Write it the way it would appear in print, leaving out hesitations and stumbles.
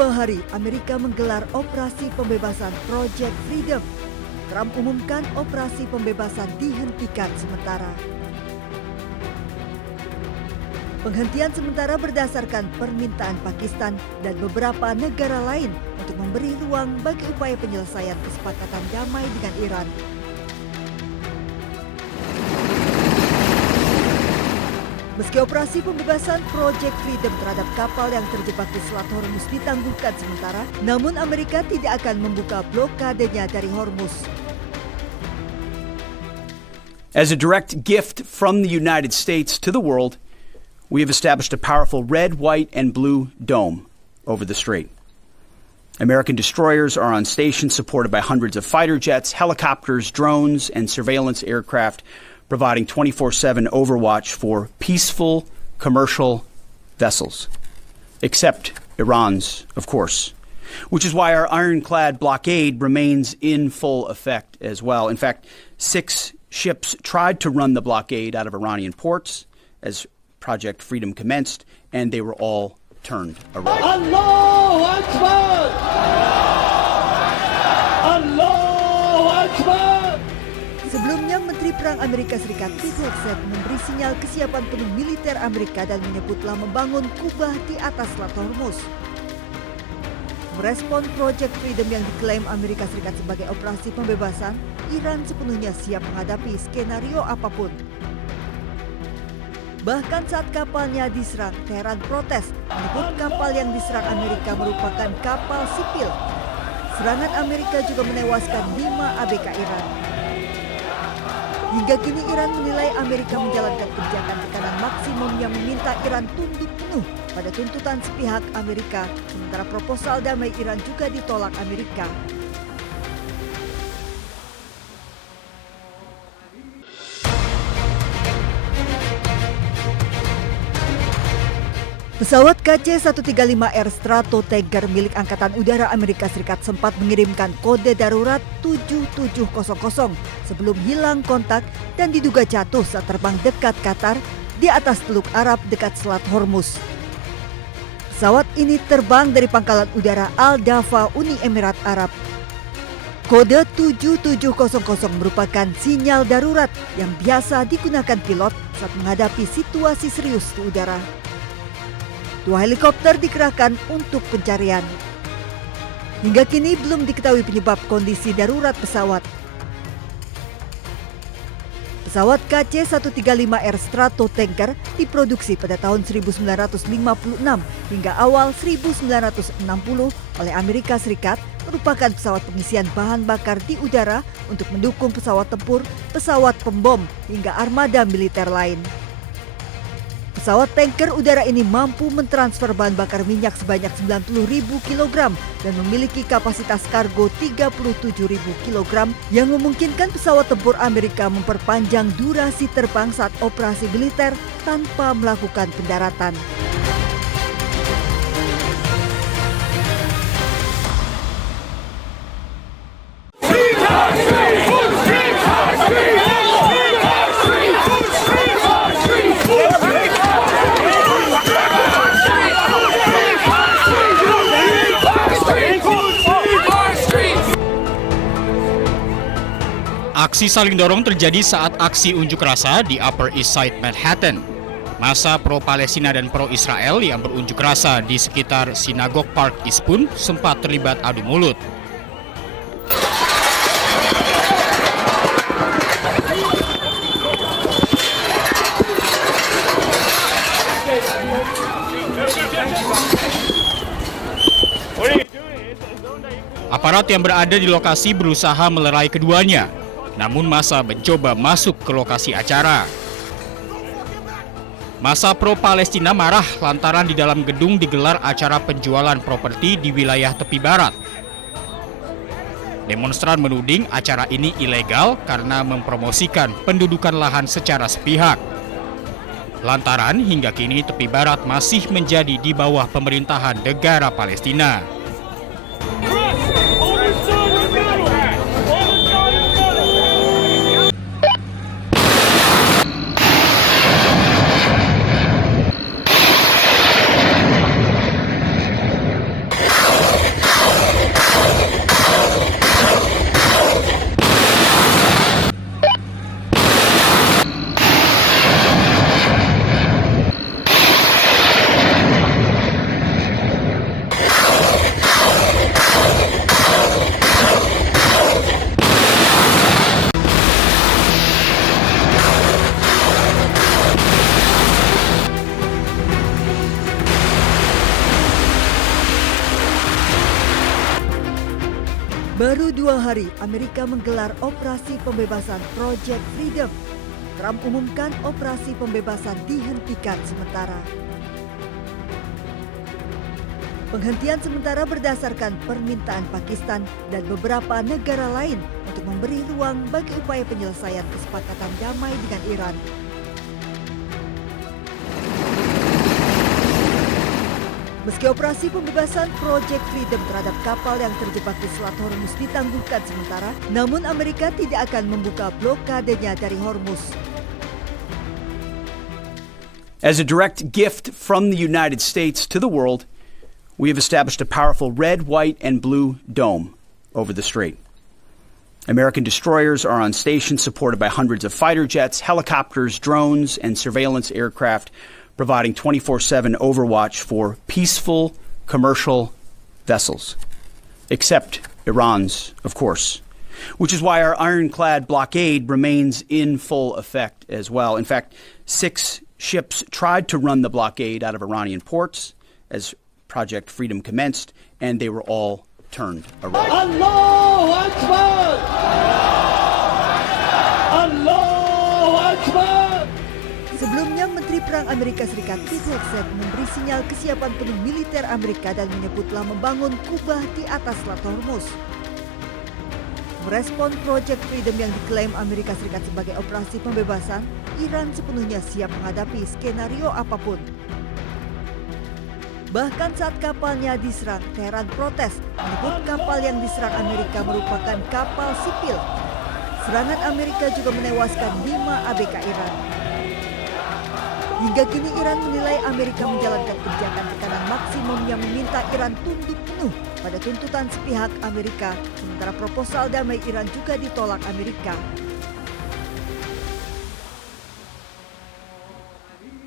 2 hari Amerika menggelar operasi pembebasan Project Freedom. Trump umumkan operasi pembebasan dihentikan sementara. Penghentian sementara berdasarkan permintaan Pakistan dan beberapa negara lain untuk memberi ruang bagi upaya penyelesaian kesepakatan damai dengan Iran. Meski operasi pembebasan Project Freedom terhadap kapal yang terjebak di Selat Hormuz ditangguhkan sementara, namun Amerika tidak akan membuka blokadenya dari Hormuz. As a direct gift from the United States to the world, we have established a powerful red, white, and blue dome over the strait. American destroyers are on station supported by hundreds of fighter jets, helicopters, drones, and surveillance aircraft, providing 24/7 overwatch for peaceful commercial vessels, except Iran's, of course, which is why our ironclad blockade remains in full effect as well. In fact, 6 ships tried to run the blockade out of Iranian ports as Project Freedom commenced, and they were all turned around. Allahu Akbar! Allahu Akbar! Sebelumnya, Menteri Perang Amerika Serikat Pete Hegseth memberi sinyal kesiapan penuh militer Amerika dan menyebut telah membangun kubah di atas Selat Hormuz. Merespon Project Freedom yang diklaim Amerika Serikat sebagai operasi pembebasan, Iran sepenuhnya siap menghadapi skenario apapun. Bahkan saat kapalnya diserang, Teheran protes menyebut kapal yang diserang Amerika merupakan kapal sipil. Serangan Amerika juga menewaskan 5 ABK Iran. Hingga kini Iran menilai Amerika menjalankan kebijakan tekanan maksimum yang meminta Iran tunduk penuh pada tuntutan sepihak Amerika, sementara proposal damai Iran juga ditolak Amerika. Pesawat KC-135R Stratotanker milik Angkatan Udara Amerika Serikat sempat mengirimkan kode darurat 7700 sebelum hilang kontak dan diduga jatuh saat terbang dekat Qatar di atas Teluk Arab dekat Selat Hormuz. Pesawat ini terbang dari Pangkalan Udara Al-Dafa, Uni Emirat Arab. Kode 7700 merupakan sinyal darurat yang biasa digunakan pilot saat menghadapi situasi serius di udara. 2 helikopter dikerahkan untuk pencarian. Hingga kini belum diketahui penyebab kondisi darurat pesawat. Pesawat KC-135R Stratotanker diproduksi pada tahun 1956 hingga awal 1960 oleh Amerika Serikat, merupakan pesawat pengisian bahan bakar di udara untuk mendukung pesawat tempur, pesawat pembom, hingga armada militer lain. Pesawat tanker udara ini mampu mentransfer bahan bakar minyak sebanyak 90.000 kg dan memiliki kapasitas kargo 37.000 kg yang memungkinkan pesawat tempur Amerika memperpanjang durasi terbang saat operasi militer tanpa melakukan pendaratan. Aksi saling dorong terjadi saat aksi unjuk rasa di Upper East Side Manhattan. Massa pro-Palestina dan pro-Israel yang berunjuk rasa di sekitar Synagogue Park East pun sempat terlibat adu mulut. Aparat yang berada di lokasi berusaha melerai keduanya, namun massa mencoba masuk ke lokasi acara. Massa pro-Palestina marah lantaran di dalam gedung digelar acara penjualan properti di wilayah tepi barat. Demonstran menuding acara ini ilegal karena mempromosikan pendudukan lahan secara sepihak. Lantaran hingga kini tepi barat masih menjadi di bawah pemerintahan negara Palestina. Baru 2 hari Amerika menggelar operasi pembebasan Project Freedom. Trump umumkan operasi pembebasan dihentikan sementara. Penghentian sementara berdasarkan permintaan Pakistan dan beberapa negara lain untuk memberi ruang bagi upaya penyelesaian kesepakatan damai dengan Iran. Meski operasi pembebasan Project Freedom terhadap kapal yang terjebak di Selat Hormuz ditangguhkan sementara, namun Amerika tidak akan membuka blokadenya dari Hormuz. As a direct gift from the United States to the world, we have established a powerful red, white, and blue dome over the strait. American destroyers are on station supported by hundreds of fighter jets, helicopters, drones, and surveillance aircraft, providing 24/7 overwatch for peaceful commercial vessels, except Iran's, of course, which is why our ironclad blockade remains in full effect as well. In fact, 6 ships tried to run the blockade out of Iranian ports as Project Freedom commenced, and they were all turned around. Allahu Akbar! Allahu Akbar! Sebelumnya, Menteri Perang Amerika Serikat Pete Hegseth memberi sinyal kesiapan penuh militer Amerika dan menyebut telah membangun kubah di atas Selat Hormuz. Merespon Project Freedom yang diklaim Amerika Serikat sebagai operasi pembebasan, Iran sepenuhnya siap menghadapi skenario apapun. Bahkan saat kapalnya diserang, Teheran protes menyebut kapal yang diserang Amerika merupakan kapal sipil. Serangan Amerika juga menewaskan 5 ABK Iran. Hingga kini Iran menilai Amerika menjalankan kebijakan tekanan maksimum yang meminta Iran tunduk penuh pada tuntutan sepihak Amerika, sementara proposal damai Iran juga ditolak Amerika.